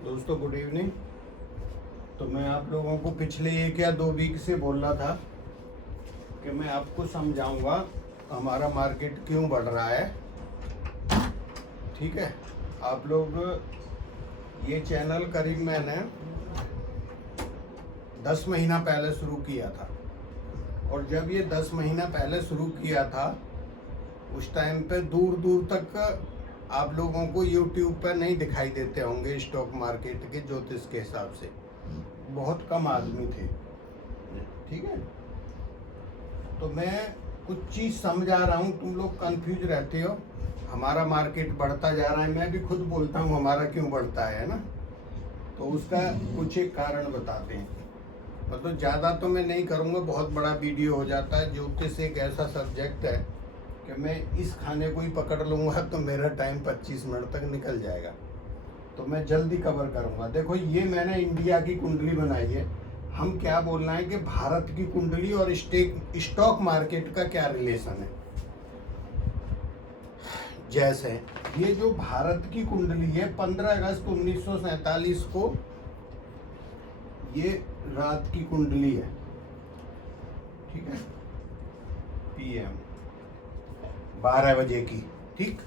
दोस्तों good evening. तो मैं आप लोगों को पिछले 1 या 2 वीक से बोल रहा था कि मैं आपको समझाऊंगा हमारा मार्केट क्यों बढ़ रहा है। ठीक है, आप लोग ये चैनल करीब मैंने 10 महीना पहले शुरू किया था, और जब ये 10 महीना पहले शुरू किया था उस टाइम पे दूर दूर तक आप लोगों को YouTube पर नहीं दिखाई देते होंगे स्टॉक मार्केट के ज्योतिष के हिसाब से, बहुत कम आदमी थे। ठीक है, तो मैं कुछ चीज़ समझा रहा हूँ, तुम लोग कंफ्यूज रहते हो। हमारा मार्केट बढ़ता जा रहा है, मैं भी खुद बोलता हूँ हमारा क्यों बढ़ता है ना, तो उसका कुछ एक कारण बताते हैं। मतलब ज़्यादा तो मैं नहीं करूँगा, बहुत बड़ा वीडियो हो जाता है। ज्योतिष एक ऐसा सब्जेक्ट है कि मैं इस खाने को ही पकड़ लूँगा तो मेरा टाइम 25 मिनट तक निकल जाएगा, तो मैं जल्दी कवर करूँगा। देखो, ये मैंने इंडिया की कुंडली बनाई है। हम क्या बोलना है कि भारत की कुंडली और स्टॉक मार्केट का क्या रिलेशन है। जैसे ये जो भारत की कुंडली है, 15 अगस्त 1947 को ये रात की कुंडली है। ठीक है, PM 12 बजे की। ठीक,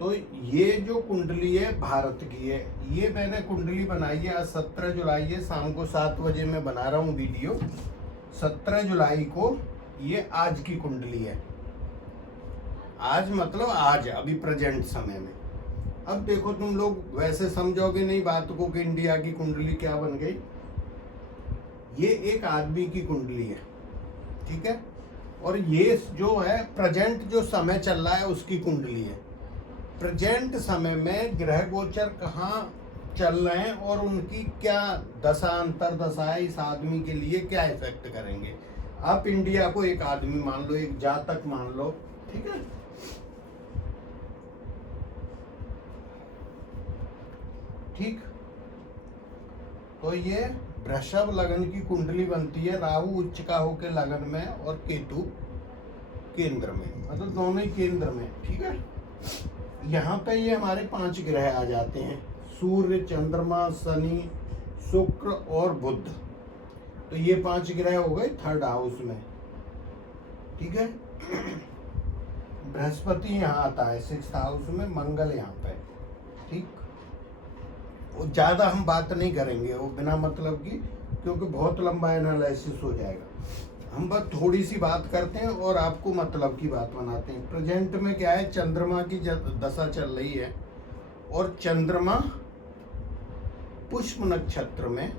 तो ये जो कुंडली है भारत की है। ये मैंने कुंडली बनाई है, आज 17 जुलाई है, शाम को 7 बजे मैं बना रहा हूँ वीडियो। 17 जुलाई को ये आज की कुंडली है। आज मतलब आज, अभी प्रेजेंट समय में। अब देखो, तुम लोग वैसे समझोगे नहीं बात को कि इंडिया की कुंडली क्या बन गई। ये एक आदमी की कुंडली है, ठीक है, और ये जो है प्रेजेंट जो समय चल रहा है उसकी कुंडली है। प्रेजेंट समय में ग्रह गोचर कहाँ चल रहे हैं और उनकी क्या दशा अंतर दशा है, इस आदमी के लिए क्या इफेक्ट करेंगे। आप इंडिया को एक आदमी मान लो, एक जातक मान लो, ठीक है। ठीक, तो ये वृषभ लगन की कुंडली बनती है। राहु उच्च का होके लगन में और केतु केंद्र में, मतलब दोनों ही केंद्र में। ठीक है, यहाँ पे ये हमारे 5 ग्रह आ जाते हैं, सूर्य, चंद्रमा, शनि, शुक्र और बुध। तो ये 5 ग्रह हो गए 3rd हाउस में। ठीक है, बृहस्पति यहाँ आता है 6th हाउस में, मंगल यहाँ पे। ठीक, वो ज़्यादा हम बात नहीं करेंगे वो बिना मतलब की, क्योंकि बहुत लंबा एनालिसिस हो जाएगा। हम बस थोड़ी सी बात करते हैं और आपको मतलब की बात बनाते हैं। प्रेजेंट में क्या है, चंद्रमा की दशा चल रही है, और चंद्रमा पुष्प नक्षत्र में।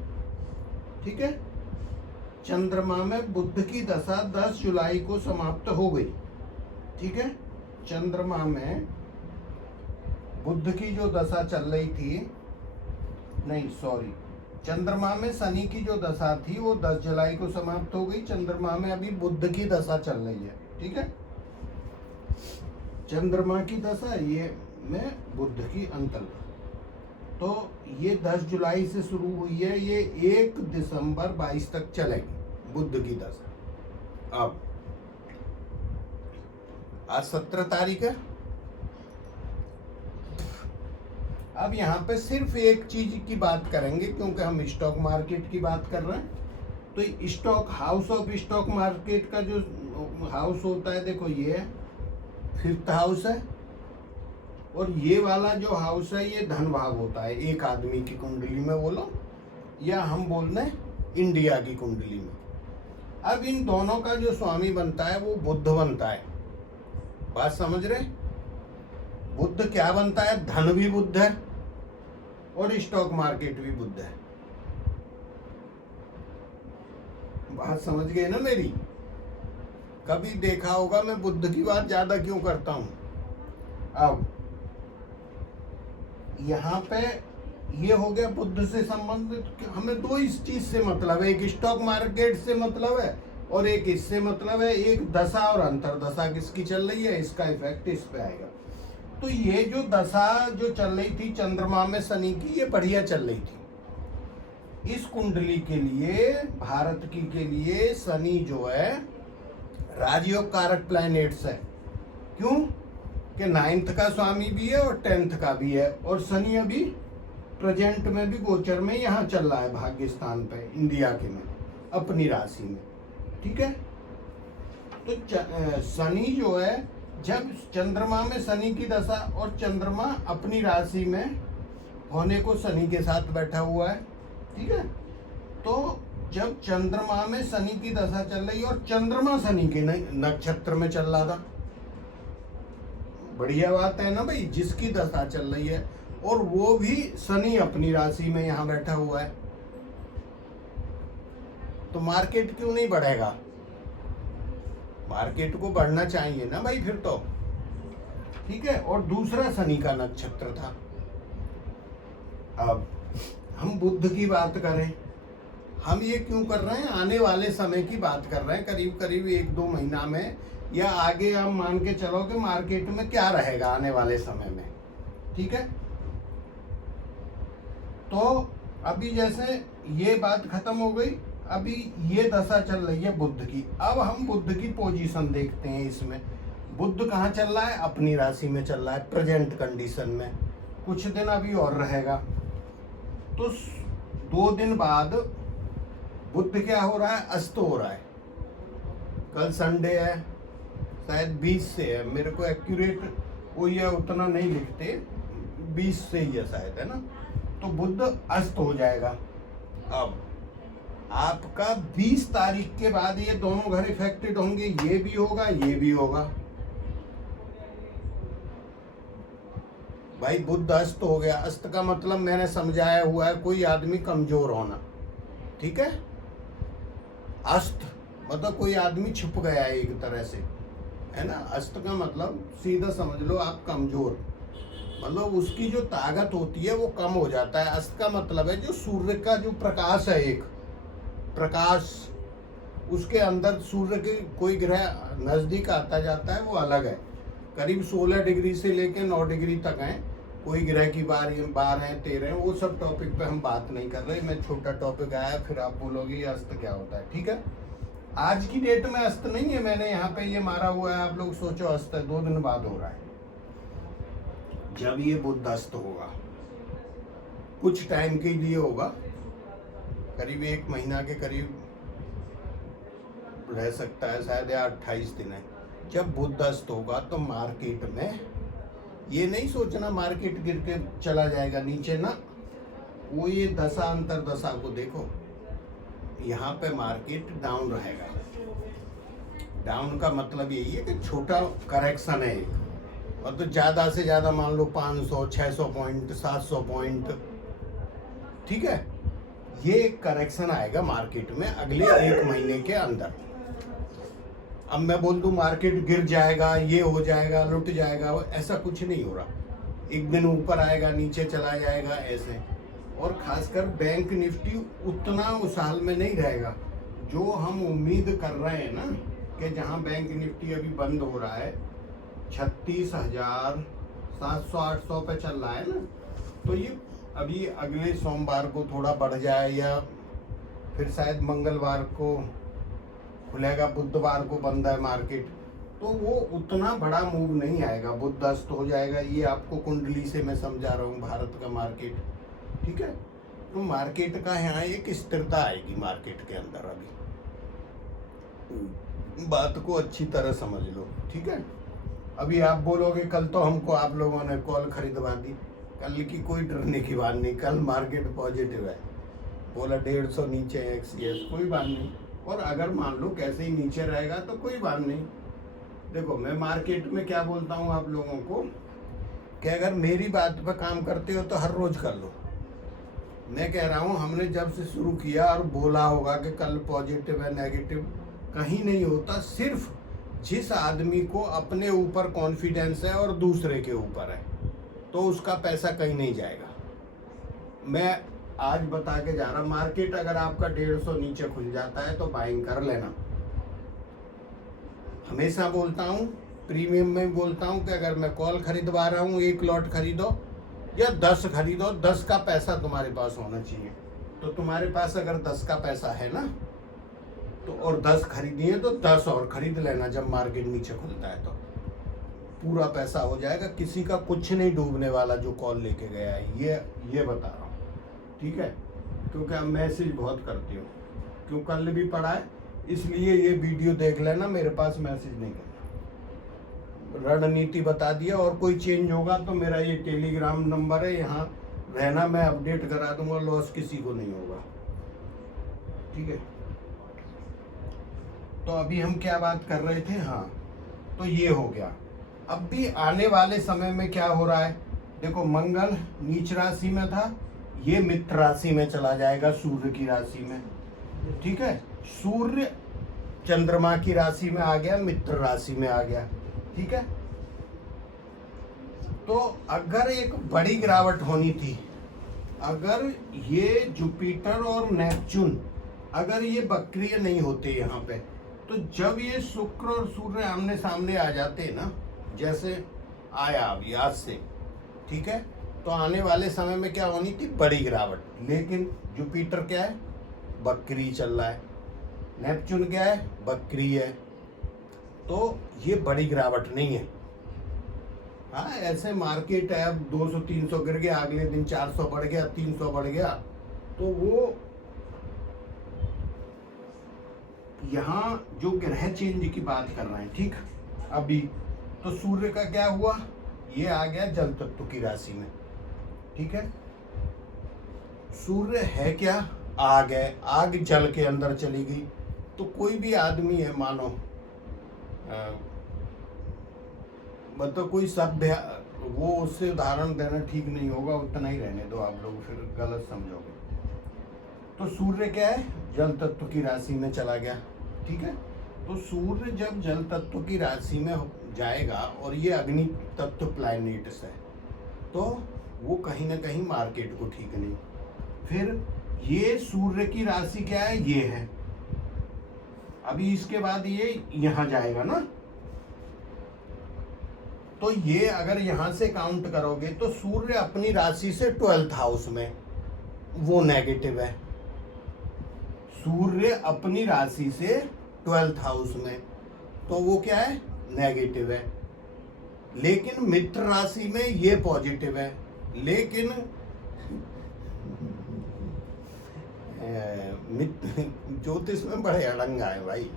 ठीक है, चंद्रमा में बुध की दशा 10 जुलाई को समाप्त हो गई। ठीक है, चंद्रमा में बुध की जो दशा चल रही थी, नहीं सॉरी, चंद्रमा में शनि की जो दशा थी वो 10 जुलाई को समाप्त हो गई। चंद्रमा में अभी बुध की दशा चल रही है। ठीक है, चंद्रमा की दशा ये में बुध की अंतर, तो ये 10 जुलाई से शुरू हुई है, ये 1 दिसंबर 22 तक चलेगी बुध की दशा। अब आज 17 तारीख है। अब यहाँ पे सिर्फ एक चीज की बात करेंगे, क्योंकि हम स्टॉक मार्केट की बात कर रहे हैं। तो stock house of stock market का जो हाउस होता है, देखो ये 5th हाउस है, और ये वाला जो हाउस है ये धन भाव होता है एक आदमी की कुंडली में बोलो, या हम बोल रहे इंडिया की कुंडली में। अब इन दोनों का जो स्वामी बनता है वो बुध बनता है। बात समझ रहे, बुध क्या बनता है, धन भी बुध है और स्टॉक मार्केट भी बुध है। बात समझ गए ना मेरी। कभी देखा होगा मैं बुध की बात ज्यादा क्यों करता हूं। अब यहाँ पे ये हो गया बुध से संबंधित। हमें 2 इस चीज से मतलब है, एक स्टॉक मार्केट से मतलब है और एक इससे मतलब है। एक दशा और अंतर दशा किसकी चल रही है, इसका इफेक्ट इस पे आएगा। तो ये जो दशा जो चल रही थी चंद्रमा में शनि की, ये बढ़िया चल रही थी इस कुंडली के लिए। भारत की के लिए शनि जो है राजयोग कारक प्लैनेट्स है। क्यों कि 9th का स्वामी भी है और 10th का भी है, और शनि अभी प्रेजेंट में भी गोचर में यहाँ चल रहा है भाग्य स्थान पे इंडिया के में अपनी राशि में। ठीक है, तो शनि जो है, जब चंद्रमा में शनि की दशा और चंद्रमा अपनी राशि में होने को शनि के साथ बैठा हुआ है। ठीक है, तो जब चंद्रमा में शनि की दशा चल रही है और चंद्रमा शनि के नक्षत्र में चल रहा था, बढ़िया बात है ना भाई, जिसकी दशा चल रही है और वो भी शनि अपनी राशि में यहाँ बैठा हुआ है, तो मार्केट क्यों नहीं बढ़ेगा? मार्केट को बढ़ना चाहिए ना भाई फिर तो। ठीक है, और दूसरा शनि का नक्षत्र था। अब हम बुध की बात करें, हम ये क्यों कर रहे हैं? आने वाले समय की बात कर रहे हैं, करीब करीब 1-2 महीना में, या आगे हम मान के चलो कि मार्केट में क्या रहेगा आने वाले समय में। ठीक है, तो अभी जैसे ये बात खत्म हो गई, अभी ये दशा चल रही है बुध की। अब हम बुध की पोजीशन देखते हैं। इसमें बुध कहाँ चल रहा है? अपनी राशि में चल रहा है प्रेजेंट कंडीशन में। कुछ दिन अभी और रहेगा, तो 2 दिन बाद बुध क्या हो रहा है? अस्त हो रहा है। कल संडे है, शायद 20 से है, मेरे को एक्यूरेट वो ये उतना नहीं लिखते, 20 से ही है शायद, है ना। तो बुध अस्त हो जाएगा। अब आपका 20 तारीख के बाद ये दोनों घर इफेक्टेड होंगे, ये भी होगा, ये भी होगा। भाई बुध अस्त हो गया। अस्त का मतलब मैंने समझाया हुआ है, कोई आदमी कमजोर होना। ठीक है, अस्त मतलब कोई आदमी छुप गया है एक तरह से, है ना। अस्त का मतलब सीधा समझ लो आप कमजोर, मतलब उसकी जो ताकत होती है वो कम हो जाता है। अस्त का मतलब है जो सूर्य का जो प्रकाश है, एक प्रकाश, उसके अंदर सूर्य के कोई ग्रह नजदीक आता जाता है, वो अलग है। करीब 16 डिग्री से लेकर 9 डिग्री तक है। कोई ग्रह की 12, 13, वो सब टॉपिक पे हम बात नहीं कर रहे। मैं छोटा टॉपिक आया, फिर आप बोलोगे ये अस्त क्या होता है। ठीक है, आज की डेट में अस्त नहीं है, मैंने यहाँ पे ये मारा हुआ है, आप लोग सोचो अस्त है। 2 दिन बाद हो रहा है जब ये बुध अस्त होगा, कुछ टाइम के लिए होगा, करीब 1 महीना के करीब रह सकता है शायद, या 28 दिन है। जब बुध अस्त होगा तो मार्केट में ये नहीं सोचना मार्केट गिर के चला जाएगा नीचे ना, वो ये दशा अंतर दशा को देखो, यहाँ पे मार्केट डाउन रहेगा। डाउन का मतलब यही है कि छोटा करेक्शन है एक, और तो ज़्यादा से ज़्यादा मान लो 500, 600 पॉइंट, 700 पॉइंट। ठीक है, ये एक करेक्शन आएगा मार्केट में अगले 1 महीने के अंदर। अब मैं बोल दूं मार्केट गिर जाएगा, ये हो जाएगा, लुट जाएगा, ऐसा कुछ नहीं हो रहा। एक दिन ऊपर आएगा, नीचे चला जाएगा, ऐसे। और खासकर बैंक निफ्टी उतना उस हाल में नहीं रहेगा जो हम उम्मीद कर रहे हैं ना, कि जहां बैंक निफ्टी अभी बंद हो रहा है 36,700-800 पे चल रहा है ना, तो ये अभी अगले सोमवार को थोड़ा बढ़ जाए, या फिर शायद मंगलवार को खुलेगा, बुधवार को बंद है मार्केट, तो वो उतना बड़ा मूव नहीं आएगा। बुध अस्त हो जाएगा, ये आपको कुंडली से मैं समझा रहा हूँ भारत का मार्केट। ठीक है, तो मार्केट का यहाँ एक स्थिरता आएगी मार्केट के अंदर। अभी बात को अच्छी तरह समझ लो। ठीक है, अभी आप बोलोगे कल तो हमको आप लोगों ने कॉल खरीदवा दी, कल की कोई डरने की बात नहीं, कल मार्केट पॉजिटिव है, बोला 150 नीचे है XCS, कोई बात नहीं। और अगर मान लो कैसे ही नीचे रहेगा तो कोई बात नहीं। देखो मैं मार्केट में क्या बोलता हूँ आप लोगों को, कि अगर मेरी बात पर काम करते हो तो हर रोज कर लो। मैं कह रहा हूँ हमने जब से शुरू किया और बोला होगा कि कल पॉजिटिव है नेगेटिव, कहीं नहीं होता। सिर्फ जिस आदमी को अपने ऊपर कॉन्फिडेंस है और दूसरे के ऊपर है, तो उसका पैसा कहीं नहीं जाएगा। मैं आज बता के जा रहा, मार्केट अगर आपका 150 नीचे खुल जाता है तो बाइंग कर लेना। हमेशा बोलता हूँ, प्रीमियम में बोलता हूँ कि अगर मैं कॉल खरीदवा रहा हूँ, 1 लॉट खरीदो या 10 खरीदो, 10 का पैसा तुम्हारे पास होना चाहिए। तो तुम्हारे पास अगर 10 का पैसा है ना, तो और 10 खरीदिए तो 10 और खरीद लेना। जब मार्केट नीचे खुलता है तो पूरा पैसा हो जाएगा, किसी का कुछ नहीं डूबने वाला जो कॉल लेके गया है, ये बता रहा हूँ। ठीक है, क्योंकि आप मैसेज बहुत करते हो, क्यों कल भी पढ़ा है, इसलिए ये वीडियो देख लेना, मेरे पास मैसेज नहीं करना। रणनीति बता दिया, और कोई चेंज होगा तो मेरा ये टेलीग्राम नंबर है, यहाँ रहना, मैं अपडेट करा दूंगा, लॉस किसी को नहीं होगा। ठीक है, तो अभी हम क्या बात कर रहे थे, हाँ, तो ये हो गया। अब भी आने वाले समय में क्या हो रहा है, देखो मंगल नीच राशि में था, ये मित्र राशि में चला जाएगा, सूर्य की राशि में। ठीक है, सूर्य चंद्रमा की राशि में आ गया, मित्र राशि में आ गया। ठीक है, तो अगर एक बड़ी गिरावट होनी थी, अगर ये जुपिटर और नेपच्यून अगर ये वक्रीय नहीं होते यहाँ पे, तो जब ये शुक्र और सूर्य आमने सामने आ जाते ना, जैसे आया अभी आज से, ठीक है, तो आने वाले समय में क्या होनी थी, बड़ी गिरावट। लेकिन जुपिटर क्या है, वक्री चल रहा है, नेपच्यून क्या है, वक्री है, तो ये बड़ी गिरावट नहीं है। हाँ, ऐसे मार्केट है, अब 200-300 गिर गया, अगले दिन 400 बढ़ गया, 300 बढ़ गया, तो वो यहाँ जो ग्रह चेंज की बात कर रहे हैं, ठीक, अभी तो सूर्य का क्या हुआ, ये आ गया जल तत्व की राशि में। ठीक है, सूर्य है क्या, आग है, आग जल के अंदर चली गई, तो कोई भी आदमी है, मानो मतलब कोई सभ्य, वो उससे उदाहरण देना ठीक नहीं होगा, उतना ही रहने दो, आप लोग फिर गलत समझोगे। तो सूर्य क्या है, जल तत्व की राशि में चला गया। ठीक है, तो सूर्य जब जल तत्व की राशि में जाएगा, और ये अग्नि तत्व प्लैनेट्स है, तो वो कहीं ना कहीं मार्केट को ठीक नहीं। फिर ये सूर्य की राशि क्या है, ये है, अभी इसके बाद ये यहां जाएगा ना, तो ये अगर यहां से काउंट करोगे तो सूर्य अपनी राशि से 12th हाउस में, वो नेगेटिव है। सूर्य अपनी राशि से 12th हाउस में, तो वो क्या है, नेगेटिव है। लेकिन मित्र राशि में ये पॉजिटिव है। लेकिन ज्योतिष में बड़े अड़ंगा है भाई,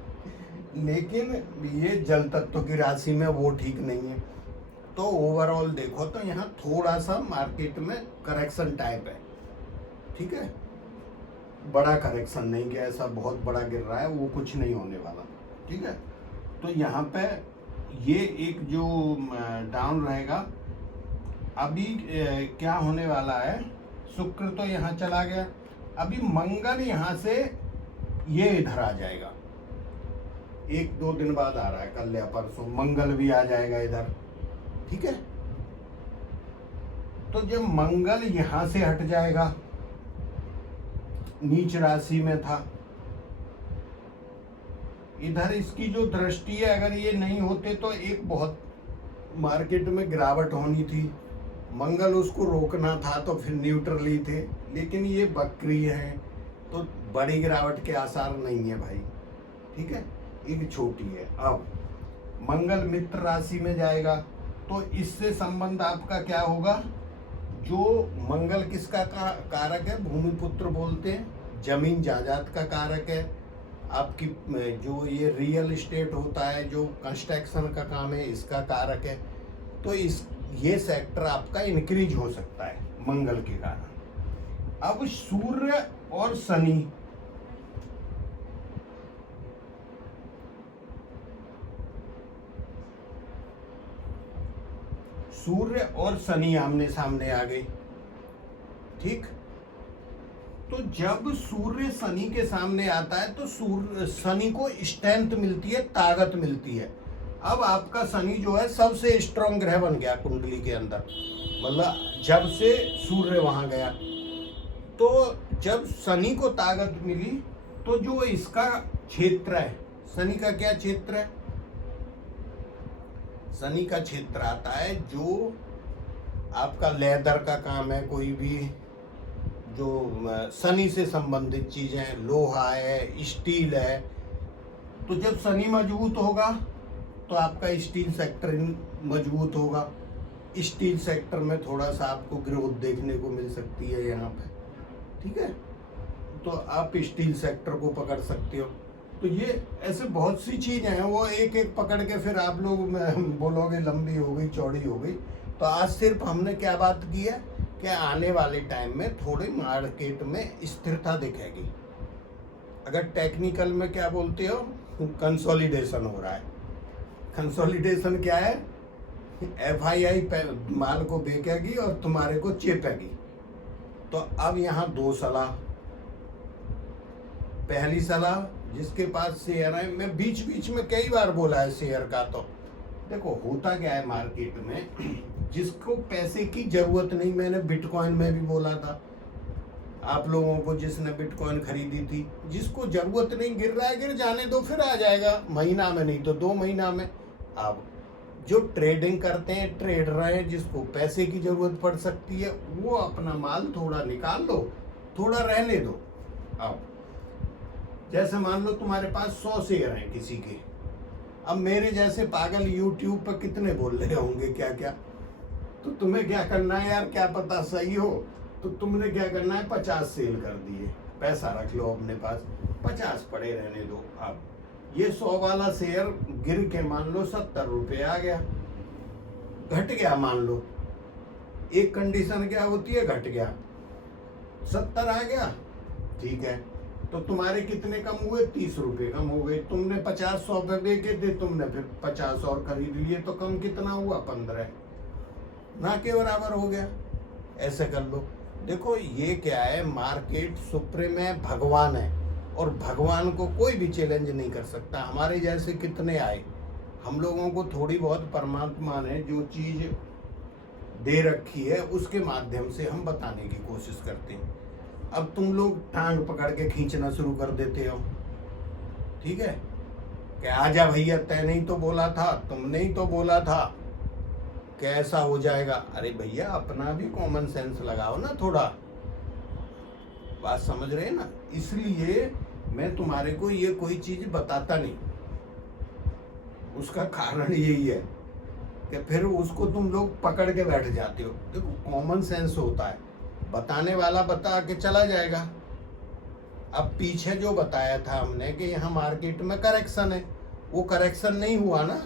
लेकिन ये जल तत्व की राशि में वो ठीक नहीं है। तो ओवरऑल देखो तो यहाँ थोड़ा सा मार्केट में करेक्शन टाइप है। ठीक है, बड़ा करेक्शन नहीं कि ऐसा बहुत बड़ा गिर रहा है, वो कुछ नहीं होने वाला। ठीक है, तो यहाँ पे ये एक जो डाउन रहेगा, अभी क्या होने वाला है, शुक्र तो यहाँ चला गया, अभी मंगल यहाँ से ये इधर आ जाएगा, 1-2 दिन बाद आ रहा है, कल या परसों मंगल भी आ जाएगा इधर। ठीक है, तो जब मंगल यहां से हट जाएगा, नीच राशि में था, इधर इसकी जो दृष्टि है, अगर ये नहीं होते तो एक बहुत मार्केट में गिरावट होनी थी, मंगल उसको रोकना था, तो फिर न्यूट्रली थे। लेकिन ये वक्री है, तो बड़ी गिरावट के आसार नहीं है भाई। ठीक है, एक छोटी है। अब मंगल मित्र राशि में जाएगा, तो इससे संबंध आपका क्या होगा, जो मंगल किसका कारक है, भूमिपुत्र बोलते हैं, जमीन जायदाद का कारक है, आपकी जो ये रियल एस्टेट होता है, जो कंस्ट्रक्शन का काम है, इसका कारक है। तो ये सेक्टर आपका इंक्रीज हो सकता है मंगल के कारण। अब सूर्य और शनि, सूर्य और शनि आमने सामने आ गए। ठीक, तो जब सूर्य शनि के सामने आता है तो सूर्य शनि को स्ट्रेंथ मिलती है, ताकत मिलती है। अब आपका शनि जो है सबसे स्ट्रॉन्ग ग्रह बन गया कुंडली के अंदर, मतलब जब से सूर्य वहां गया, तो जब शनि को ताकत मिली, तो जो इसका क्षेत्र है, शनि का क्या क्षेत्र है, शनि का क्षेत्र आता है जो आपका लेदर का काम है, कोई भी जो शनि से संबंधित चीजें, लोहा है, स्टील है। तो जब शनि मजबूत होगा तो आपका स्टील सेक्टर मजबूत होगा। स्टील सेक्टर में थोड़ा सा आपको ग्रोथ देखने को मिल सकती है यहाँ पे। ठीक है। तो आप स्टील सेक्टर को पकड़ सकते हो। तो ये ऐसे बहुत सी चीज़ें हैं, वो एक एक पकड़ के फिर आप लोग बोलोगे लंबी हो गई चौड़ी हो गई। तो आज सिर्फ हमने क्या बात की है कि आने वाले टाइम में थोड़ी मार्केट में स्थिरता दिखेगी। अगर टेक्निकल में क्या बोलते हो, कंसोलिडेशन हो रहा है। कंसोलिडेशन क्या है, FII माल को बेचेगी और तुम्हारे को चेपेगी। तो अब यहाँ दो सलाह। पहली सलाह, जिसके पास शेयर है, मैं बीच बीच में कई बार बोला है शेयर का, तो देखो होता क्या है मार्केट में, जिसको पैसे की जरूरत नहीं, मैंने बिटकॉइन में भी बोला था आप लोगों को, जिसने बिटकॉइन खरीदी थी, जिसको जरूरत नहीं, गिर रहा है गिर जाने दो, फिर आ जाएगा महीना में, नहीं तो 2 महीना में। अब जो ट्रेडिंग करते हैं, ट्रेडर हैं, जिसको पैसे की जरूरत पड़ सकती है, वो अपना माल थोड़ा निकाल लो, थोड़ा रहने दो। अब जैसे मान लो तुम्हारे पास 100 शेयर हैं किसी के, अब मेरे जैसे पागल यूट्यूब पर कितने बोल रहे होंगे क्या क्या, तो तुम्हें क्या करना है यार, क्या पता सही हो, तो तुमने क्या करना है, 50 सेल कर दिए, पैसा रख लो अपने पास, 50 पड़े रहने दो। अब ये 100 वाला शेयर गिर के मान लो 70 रुपये आ गया, घट गया, मान लो एक कंडीशन क्या होती है, घट गया, 70 आ गया, ठीक है, तो तुम्हारे कितने कम हुए, 30 रुपये कम हो गए। तुमने 50 100 पे बेचे थे, तुमने फिर 50 और खरीद लिए, तो कम कितना हुआ, 15, ना के बराबर हो गया। ऐसे कर लो। देखो ये क्या है, मार्केट सुप्रीम है, भगवान है, और भगवान को कोई भी चैलेंज नहीं कर सकता। हमारे जैसे कितने आए, हम लोगों को थोड़ी बहुत परमात्मा ने जो चीज़ दे रखी है उसके माध्यम से हम बताने की कोशिश करते हैं। अब तुम लोग टांग पकड़ के खींचना शुरू कर देते हो, ठीक है, कि आजा भैया, तैने ही तो बोला था, तुमने ही तो बोला था, कैसा हो जाएगा। अरे भैया अपना भी कॉमन सेंस लगाओ ना थोड़ा, बात समझ रहे हैं ना। इसलिए मैं तुम्हारे को ये कोई चीज बताता नहीं, उसका कारण यही है कि फिर उसको तुम लोग पकड़ के बैठ जाते हो। देखो कॉमन सेंस होता है, बताने वाला बता के चला जाएगा। अब पीछे जो बताया था हमने कि यहाँ मार्केट में करेक्शन है, वो करेक्शन नहीं हुआ ना,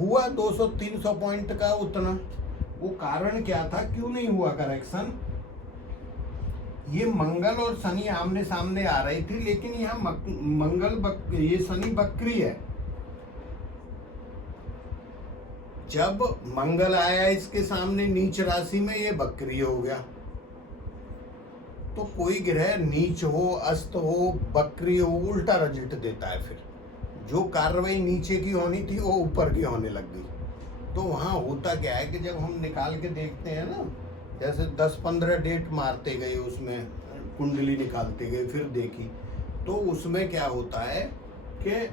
हुआ 200-300 पॉइंट का उतना। वो कारण क्या था, क्यों नहीं हुआ करेक्शन, ये मंगल और शनि आमने सामने आ रही थी, लेकिन यहाँ ये शनि बकरी है। जब मंगल आया इसके सामने नीच राशि में, ये बकरी हो गया। तो कोई ग्रह नीच हो, अस्त हो, बकरी हो, उल्टा रिजल्ट देता है। फिर जो कार्रवाई नीचे की होनी थी वो ऊपर की होने लग गई। तो वहाँ होता क्या है कि जब हम निकाल के देखते हैं ना, जैसे 10-15 डेट मारते गए, उसमें कुंडली निकालते गए, फिर देखी, तो उसमें क्या होता है कि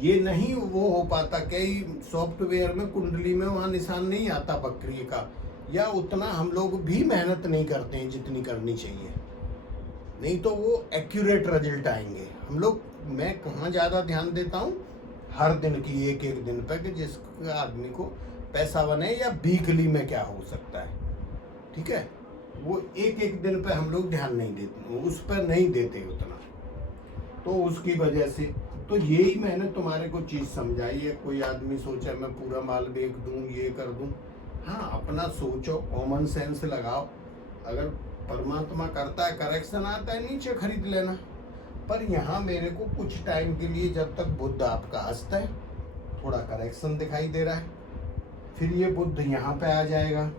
ये नहीं वो हो पाता, कई सॉफ्टवेयर में कुंडली में वहाँ निशान नहीं आता बकरी का, या उतना हम लोग भी मेहनत नहीं करते हैं जितनी करनी चाहिए, नहीं तो वो एक्यूरेट रिजल्ट आएंगे। हम लोग, मैं कहाँ ज़्यादा ध्यान देता हूँ, हर दिन की एक एक दिन पर, कि जिस आदमी को पैसा बने, या वीकली में क्या हो सकता है, ठीक है, वो एक एक दिन पे हम लोग ध्यान नहीं देते, उस पर नहीं देते उतना। तो उसकी वजह से तो यही मैंने तुम्हारे को चीज़ समझाई है। कोई आदमी सोचा मैं पूरा माल बेच दूँ, ये कर दूँ, हाँ अपना सोचो, कॉमन सेंस लगाओ। अगर परमात्मा करता है, करेक्शन आता है, नीचे खरीद लेना। पर यहाँ मेरे को कुछ टाइम के लिए, जब तक बुध आपका अस्त है, थोड़ा करेक्शन दिखाई दे रहा है, फिर ये बुध यहाँ पे आ जाएगा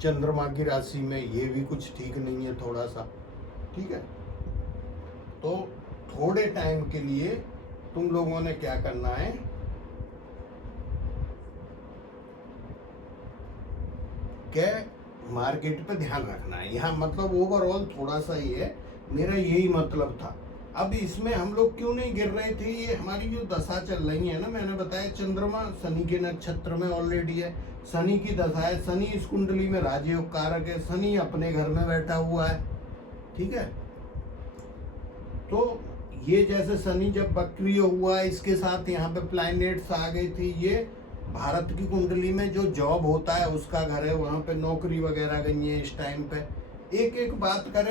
चंद्रमा की राशि में, ये भी कुछ ठीक नहीं है थोड़ा सा, ठीक है। तो थोड़े टाइम के लिए तुम लोगों ने क्या करना है, कि मार्केट पे ध्यान रखना है। यहाँ मतलब ओवरऑल थोड़ा सा ही है, मेरा यही मतलब था। अब इसमें हम लोग क्यों नहीं गिर रहे थे, ये हमारी जो दशा चल रही है ना, मैंने बताया चंद्रमा शनि के नक्षत्र में ऑलरेडी है, शनि की दशा है, शनि इस कुंडली में राजयोग कारक है, शनि अपने घर में बैठा हुआ है, ठीक है। तो ये जैसे शनि जब बकरी हुआ, इसके साथ यहाँ पे प्लैनेट्स आ गई थी, ये भारत की कुंडली में जो जॉब होता है उसका घर है, वहाँ पे नौकरी वगैरह गई है इस टाइम पे। एक एक बात करें।